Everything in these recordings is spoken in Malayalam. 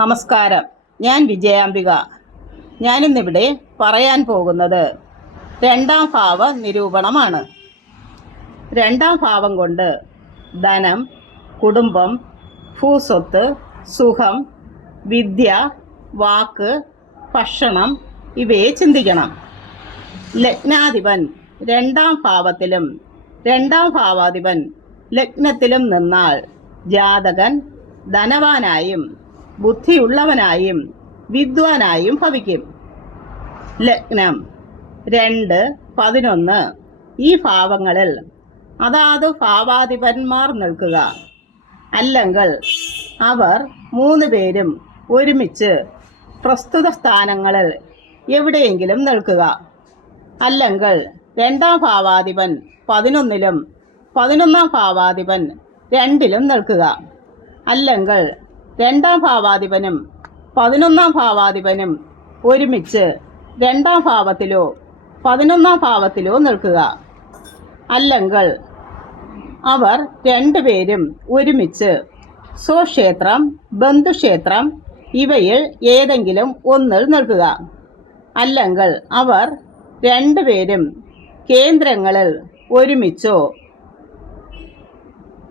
നമസ്കാരം. ഞാൻ വിജയാംബിക. ഞാനിന്നിവിടെ പറയാൻ പോകുന്നത് രണ്ടാം ഭാവ നിരൂപണമാണ്. രണ്ടാം ഭാവം കൊണ്ട് ധനം കുടുംബം ഭൂസ്വത്ത് സുഖം വിദ്യ വാക്ക് ഭക്ഷണം ഇവയെ ചിന്തിക്കണം. ലഗ്നാധിപൻ രണ്ടാം ഭാവത്തിലും രണ്ടാം ഭാവാധിപൻ ലഗ്നത്തിലും നിന്നാൽ ജാതകൻ ധനവാനായും ബുദ്ധിയുള്ളവനായും വിദ്വാനായും ഭവിക്കും. ലഗ്നം രണ്ട് പതിനൊന്ന്. ഈ ഭാവങ്ങളിൽ അതാത് ഭാവാധിപന്മാർ നിൽക്കുക. അല്ലെങ്കിൽ അവർ മൂന്ന് പേരും ഒരുമിച്ച് പ്രസ്തുത സ്ഥാനങ്ങളിൽ എവിടെയെങ്കിലും നിൽക്കുക. അല്ലെങ്കിൽ രണ്ടാം ഭാവാധിപൻ പതിനൊന്നിലും പതിനൊന്നാം ഭാവാധിപൻ രണ്ടിലും നിൽക്കുക. അല്ലെങ്കിൽ രണ്ടാം ഭാവാധിപനും പതിനൊന്നാം ഭാവാധിപനും ഒരുമിച്ച് രണ്ടാം ഭാവത്തിലോ പതിനൊന്നാം ഭാവത്തിലോ നിൽക്കുക. അല്ലെങ്കിൽ അവർ രണ്ടുപേരും ഒരുമിച്ച് സ്വക്ഷേത്രം ബന്ധുക്ഷേത്രം ഇവയിൽ ഏതെങ്കിലും ഒന്നിൽ നിൽക്കുക. അല്ലെങ്കിൽ അവർ രണ്ടുപേരും കേന്ദ്രങ്ങളിൽ ഒരുമിച്ചോ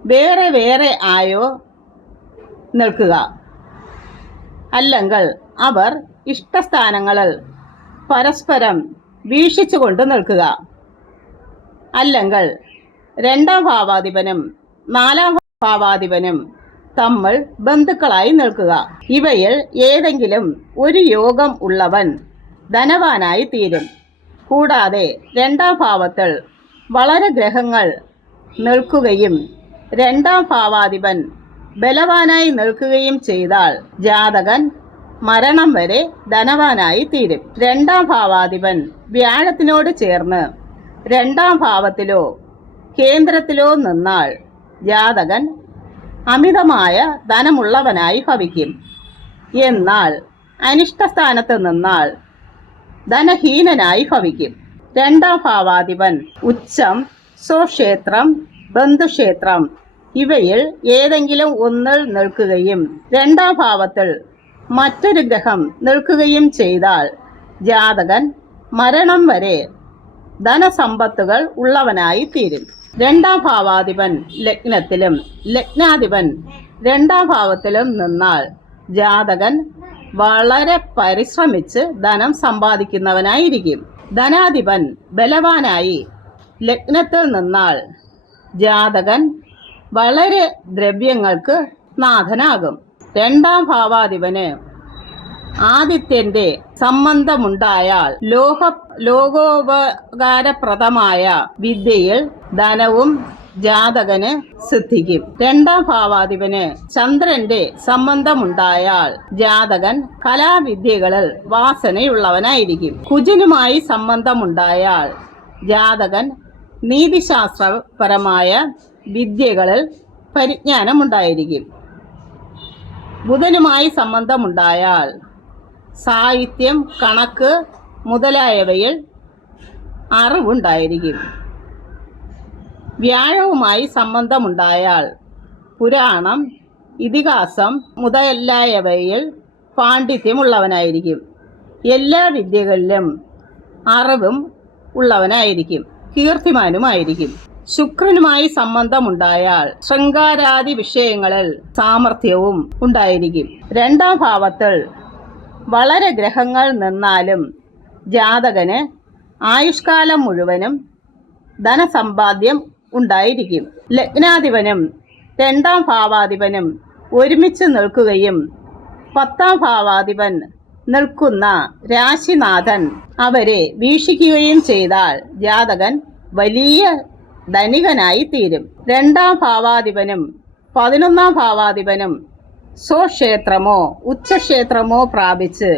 വേറെ വേറെ ആയോ നിൽക്കുക. അല്ലെങ്കിൽ അവർ ഇഷ്ടസ്ഥാനങ്ങളിൽ പരസ്പരം വീക്ഷിച്ചുകൊണ്ട് നിൽക്കുക. അല്ലെങ്കിൽ രണ്ടാം ഭാവാധിപനും നാലാം ഭാവാധിപനും തമ്മിൽ ബന്ധുക്കളായി നിൽക്കുക. ഇവയിൽ ഏതെങ്കിലും ഒരു യോഗം ഉള്ളവൻ ധനവാനായി തീരും. കൂടാതെ രണ്ടാം ഭാവത്തിൽ വളരെ ഗ്രഹങ്ങൾ നിൽക്കുകയും രണ്ടാം ഭാവാധിപൻ ബലവാനായി നിൽക്കുകയും ചെയ്താൽ ജാതകൻ മരണം വരെ ധനവാനായി തീരും. രണ്ടാം ഭാവാധിപൻ വ്യാഴത്തിനോട് ചേർന്ന് രണ്ടാം ഭാവത്തിലോ കേന്ദ്രത്തിലോ നിന്നാൽ ജാതകൻ അമിതമായ ധനമുള്ളവനായി ഭവിക്കും. എന്നാൽ അനിഷ്ടസ്ഥാനത്ത് നിന്നാൽ ധനഹീനനായി ഭവിക്കും. രണ്ടാം ഭാവാധിപൻ ഉച്ചം സ്വക്ഷേത്രം ബന്ധുക്ഷേത്രം ഇവയിൽ ഏതെങ്കിലും ഒന്നിൽ നിൽക്കുകയും രണ്ടാം ഭാവത്തിൽ മറ്റൊരു ഗ്രഹം നിൽക്കുകയും ചെയ്താൽ ജാതകൻ മരണം വരെ ധനസമ്പത്തുകൾ ഉള്ളവനായി തീരും. രണ്ടാം ഭാവാധിപൻ ലഗ്നത്തിലും ലഗ്നാധിപൻ രണ്ടാം ഭാവത്തിലും നിന്നാൽ ജാതകൻ വളരെ പരിശ്രമിച്ച് ധനം സമ്പാദിക്കുന്നവനായിരിക്കും. ധനാധിപൻ ബലവാനായി ലഗ്നത്തിൽ നിന്നാൽ ജാതകൻ വളരെ ദ്രവ്യങ്ങൾക്ക് നാഥനാകും. രണ്ടാം ഭാവാധിപന് ആദിത്യന്റെ സംബന്ധമുണ്ടായാൽ ലോഹ ലോകോപകാരപ്രദമായ വിദ്യയിൽ ധനവും ജാതകന് സിദ്ധിക്കും. രണ്ടാം ഭാവാധിപന് ചന്ദ്രന്റെ സംബന്ധമുണ്ടായാൽ ജാതകൻ കലാവിദ്യകളിൽ വാസനയുള്ളവനായിരിക്കും. കുജനുമായി സംബന്ധമുണ്ടായാൽ ജാതകൻ നീതിശാസ്ത്രപരമായ വിദ്യകളിൽ പരിജ്ഞാനമുണ്ടായിരിക്കും. ബുധനുമായി സംബന്ധമുണ്ടായാൽ സാഹിത്യം കണക്ക് മുതലായവയിൽ അറിവുണ്ടായിരിക്കും. വ്യാഴവുമായി സംബന്ധമുണ്ടായാൽ പുരാണം ഇതിഹാസം മുതലായവയിൽ പാണ്ഡിത്യമുള്ളവനായിരിക്കും. എല്ലാ വിദ്യകളിലും അറിവും ഉള്ളവനായിരിക്കും കീർത്തിമാനുമായിരിക്കും. ശുക്രനുമായി സംബന്ധമുണ്ടായാൽ ശൃംഗാരാദി വിഷയങ്ങളിൽ സാമർഥ്യവും ഉണ്ടായിരിക്കും. രണ്ടാം ഭാവത്തിൽ വളരെ ഗ്രഹങ്ങൾ നിന്നാലും ജാതകന് ആയുഷ്കാലം മുഴുവനും ധനസമ്പാദ്യം ഉണ്ടായിരിക്കും. ലഗ്നാധിപനും രണ്ടാം ഭാവാധിപനും ഒരുമിച്ച് നിൽക്കുകയും പത്താം ഭാവാധിപൻ നിൽക്കുന്ന രാശിനാഥൻ അവരെ വീക്ഷിക്കുകയും ചെയ്താൽ ജാതകൻ വലിയ ധനികനായി തീരും. രണ്ടാം ഭാവാധിപനും പതിനൊന്നാം ഭാവാധിപനും സ്വക്ഷേത്രമോ ഉച്ചക്ഷേത്രമോ പ്രാപിച്ച്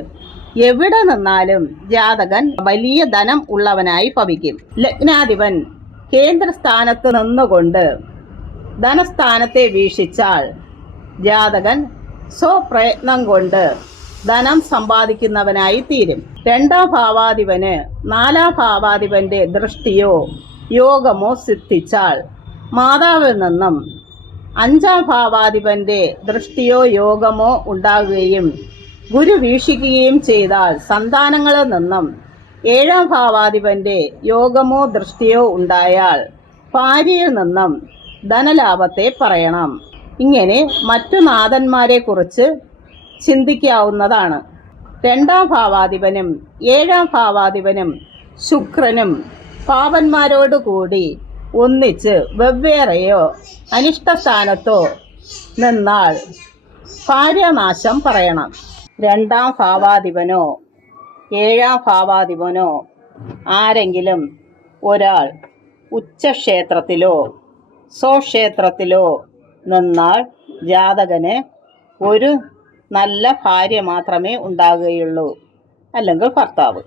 എവിടെ നിന്നാലും ജാതകൻ വലിയ ധനം ഉള്ളവനായി ഭവിക്കും. ലഗ്നാധിപൻ കേന്ദ്രസ്ഥാനത്ത് നിന്നുകൊണ്ട് ധനസ്ഥാനത്തെ വീക്ഷിച്ചാൽ ജാതകൻ സ്വപ്രയത്നം കൊണ്ട് ധനം സമ്പാദിക്കുന്നവനായി തീരും. രണ്ടാം ഭാവാധിപന് നാലാം ഭാവാധിപന്റെ ദൃഷ്ടിയോ യോഗമോ സിദ്ധിച്ചാൽ മാതാവിൽ നിന്നും അഞ്ചാം ഭാവാധിപന്റെ ദൃഷ്ടിയോ യോഗമോ ഉണ്ടാകുകയും ഗുരു വീക്ഷിക്കുകയും ചെയ്താൽ സന്താനങ്ങളിൽ നിന്നും ഏഴാം ഭാവാധിപന്റെ യോഗമോ ദൃഷ്ടിയോ ഉണ്ടായാൽ ഭാര്യയിൽ നിന്നും ധനലാഭത്തെ പറയണം. ഇങ്ങനെ മറ്റു നാഥന്മാരെ കുറിച്ച് ചിന്തിക്കാവുന്നതാണ്. രണ്ടാം ഭാവാധിപനും ഏഴാം ഭാവാധിപനും ശുക്രനും പാവന്മാരോട് കൂടി ഒന്നിച്ച് വെവ്വേറെയോ അനിഷ്ടസ്ഥാനത്തോ നിന്നാൽ ഭാര്യനാശം പറയണം. രണ്ടാം ഭാവാധിപനോ ഏഴാം ഭാവാധിപനോ ആരെങ്കിലും ഒരാൾ ഉച്ചക്ഷേത്രത്തിലോ സ്വക്ഷേത്രത്തിലോ നിന്നാൽ ജാതകന് ഒരു നല്ല ഭാര്യ മാത്രമേ ഉണ്ടാകുകയുള്ളൂ. അല്ലെങ്കിൽ ഭർത്താവ്.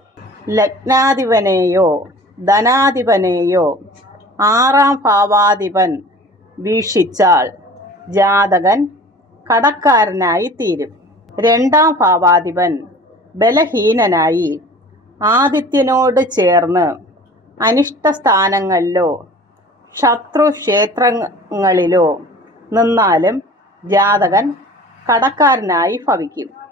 ലഗ്നാധിപനെയോ ധനാധിപനെയോ ആറാം ഭാവാധിപൻ വീക്ഷിച്ചാൽ ജാതകൻ കടക്കാരനായി തീരും. രണ്ടാം ഭാവാധിപൻ ബലഹീനനായി ആദിത്യനോട് ചേർന്ന് അനിഷ്ട സ്ഥാനങ്ങളിലോ ശത്രുക്ഷേത്രങ്ങളിലോ നിന്നാലും ജാതകൻ കടക്കാരനായി ഭവിക്കും.